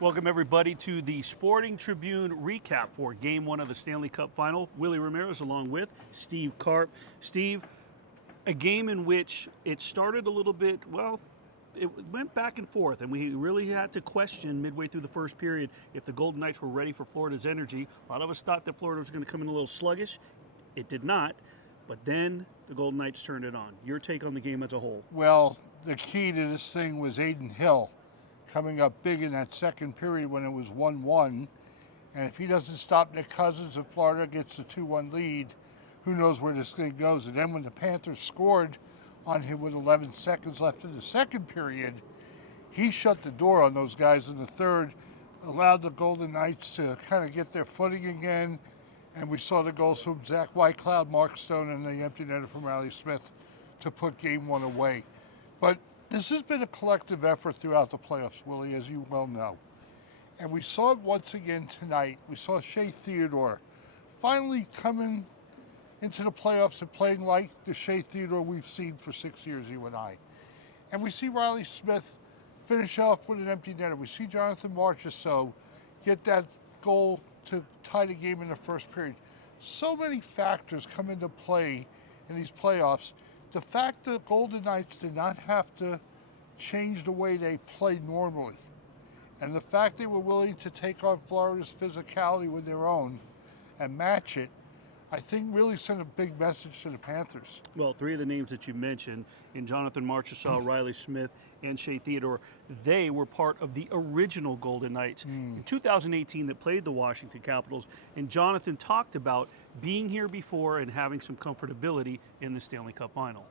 Welcome everybody to the Sporting Tribune recap for Game 1 of the Stanley Cup Final. Willie Ramirez along with Steve Carp. Steve, a game in which it started a little bit, well, it went back and forth, and we really had to question midway through the first period if the Golden Knights were ready for Florida's energy. A lot of us thought that Florida was going to come in a little sluggish. It did not, but then the Golden Knights turned it on. Your take on the game as a whole? Well, the key to this thing was Adin Hill coming up big in that second period when it was 1-1. And if he doesn't stop Nick Cousins and Florida gets the 2-1 lead, who knows where this thing goes. And then when the Panthers scored on him with 11 seconds left in the second period, he shut the door on those guys in the third, allowed the Golden Knights to kind of get their footing again. And we saw the goals from Zach Whitecloud, Mark Stone, and the empty netter from Riley Smith to put Game 1 away. But this has been a collective effort throughout the playoffs, Willie, as you well know. And we saw it once again tonight. We saw Shea Theodore finally coming into the playoffs and playing like the Shea Theodore we've seen for 6 years, you and I. And we see Riley Smith finish off with an empty netter. We see Jonathan Marchessault get that goal to tie the game in the first period. So many factors come into play in these playoffs. The fact that Golden Knights did not have to change the way they play normally, and the fact they were willing to take on Florida's physicality with their own and match it, I think really sent a big message to the Panthers. Well, three of the names that you mentioned, in Jonathan Marchessault, Riley Smith, and Shea Theodore, they were part of the original Golden Knights in 2018 that played the Washington Capitals. And Jonathan talked about being here before and having some comfortability in the Stanley Cup Final.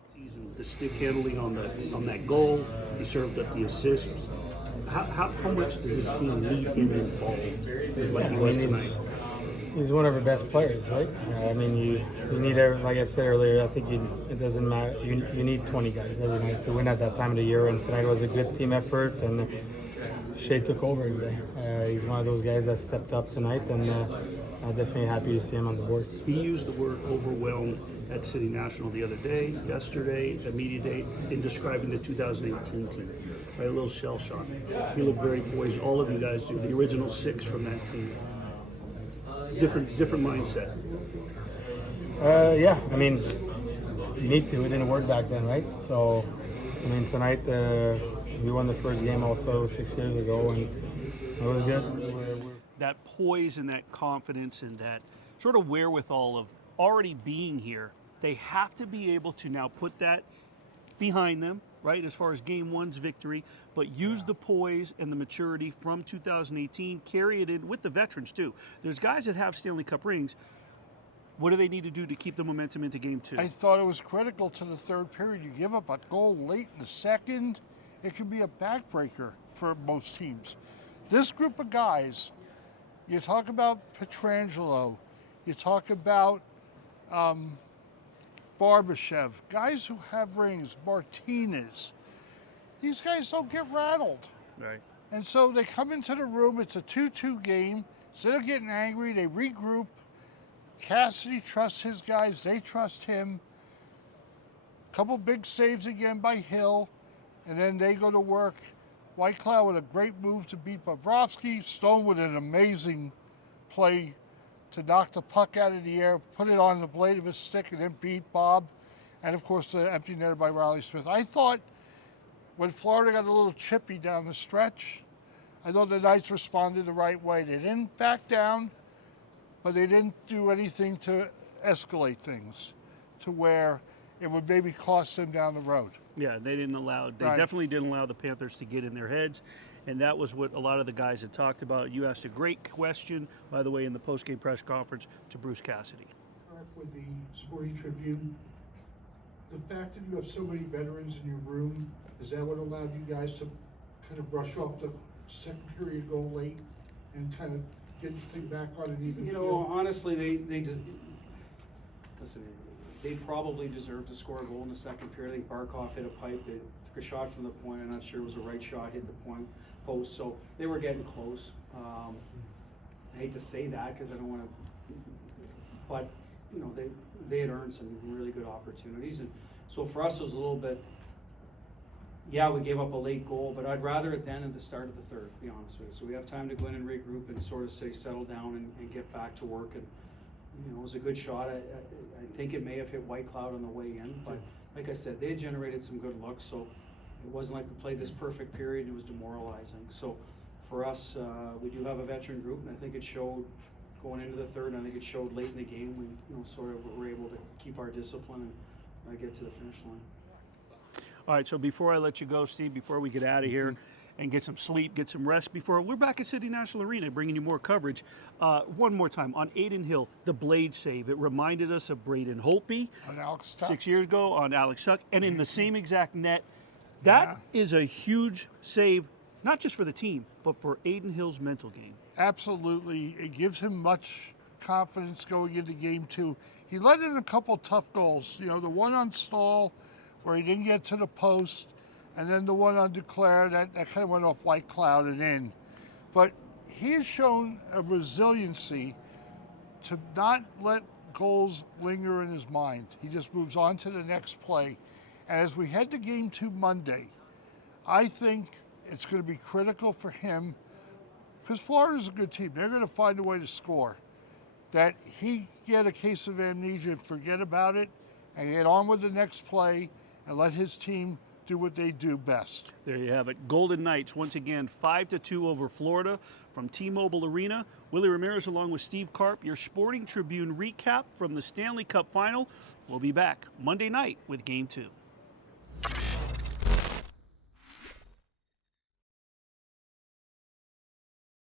The stick handling on that goal, he served up the assist. How much does this team need him involved, like he was tonight? He's one of our best players, right? I mean, you need, like I said earlier, I think it doesn't matter. You need 20 guys every night to win at that time of the year, and tonight was a good team effort, and Shea took over today. He's one of those guys that stepped up tonight, and I'm definitely happy to see him on the board. He used the word overwhelmed at City National the other day, yesterday, at Media Day, in describing the 2018 team. Right, a little shell shock. He looked very poised. All of you guys do. The original six from that team. Different mindset. Yeah, I mean, you need to. It didn't work back then, right? So, I mean, tonight we won the first game also 6 years ago, and it was good. That poise and that confidence and that sort of wherewithal of already being here, they have to be able to now put that behind them, right, as far as Game 1's victory, but use the poise and the maturity from 2018, carry it in with the veterans too. There's guys that have Stanley Cup rings. What do they need to do to keep the momentum into Game 2? I thought it was critical to the third period. You give up a goal late in the second, it could be a backbreaker for most teams. This group of guys, you talk about Pietrangelo, you talk about Barbashev, guys who have rings, Martinez. These guys don't get rattled. Right. And so they come into the room, it's a 2-2 game. Instead of getting angry, they regroup. Cassidy trusts his guys, they trust him. Couple big saves again by Hill, and then they go to work. Whitecloud with a great move to beat Bobrovsky. Stone with an amazing play to knock the puck out of the air, put it on the blade of his stick, and then beat Bob. And, of course, the empty netter by Riley Smith. I thought when Florida got a little chippy down the stretch, I thought the Knights responded the right way. They didn't back down, but they didn't do anything to escalate things to where it would maybe cost them down the road. Yeah, they definitely didn't allow the Panthers to get in their heads. And that was what a lot of the guys had talked about. You asked a great question, by the way, in the post-game press conference to Bruce Cassidy. Carp with the Sporting Tribune, the fact that you have so many veterans in your room, is that what allowed you guys to kind of brush off the second period goal late and kind of get the thing back on an even field? Honestly, they just listen. They probably deserved to score a goal in the second period. I think Barkov hit a pipe that took a shot from the point. I'm not sure it was a right shot, hit the point post. So they were getting close. I hate to say that because I don't want to, but they had earned some really good opportunities, and so for us it was a little bit Yeah, we gave up a late goal, but I'd rather it then at the start of the third, to be honest with you. So we have time to go in and regroup and sort of settle down and get back to work. And, it was a good shot. I think it may have hit White Cloud on the way in, but like I said, they had generated some good looks, so it wasn't like we played this perfect period. It was demoralizing. So for us, we do have a veteran group, and I think it showed going into the third, and I think it showed late in the game. We, sort of were able to keep our discipline and get to the finish line. All right, so before I let you go, Steve, before we get out of here and get some sleep, get some rest, before we're back at City National Arena bringing you more coverage, one more time on Aiden Hill, the blade save. It reminded us of Braden Holtby On Alex Tuck. 6 years ago on Alex Tuck, and in the same exact net. That is a huge save, not just for the team, but for Aiden Hill's mental game. Absolutely. It gives him much confidence going into game 2. He let in a couple tough goals. The one on Stahl where he didn't get to the post, and then the one on Declare that kind of went off White Cloud and in. But he has shown a resiliency to not let goals linger in his mind. He just moves on to the next play. And as we head to game 2 Monday, I think it's going to be critical for him, because Florida's a good team. They're going to find a way to score. That he get a case of amnesia and forget about it and get on with the next play and let his team do what they do best. There you have it. Golden Knights, once again, 5-2 over Florida from T-Mobile Arena. Willie Ramirez along with Steve Carp, your Sporting Tribune recap from the Stanley Cup Final. We'll be back Monday night with Game 2.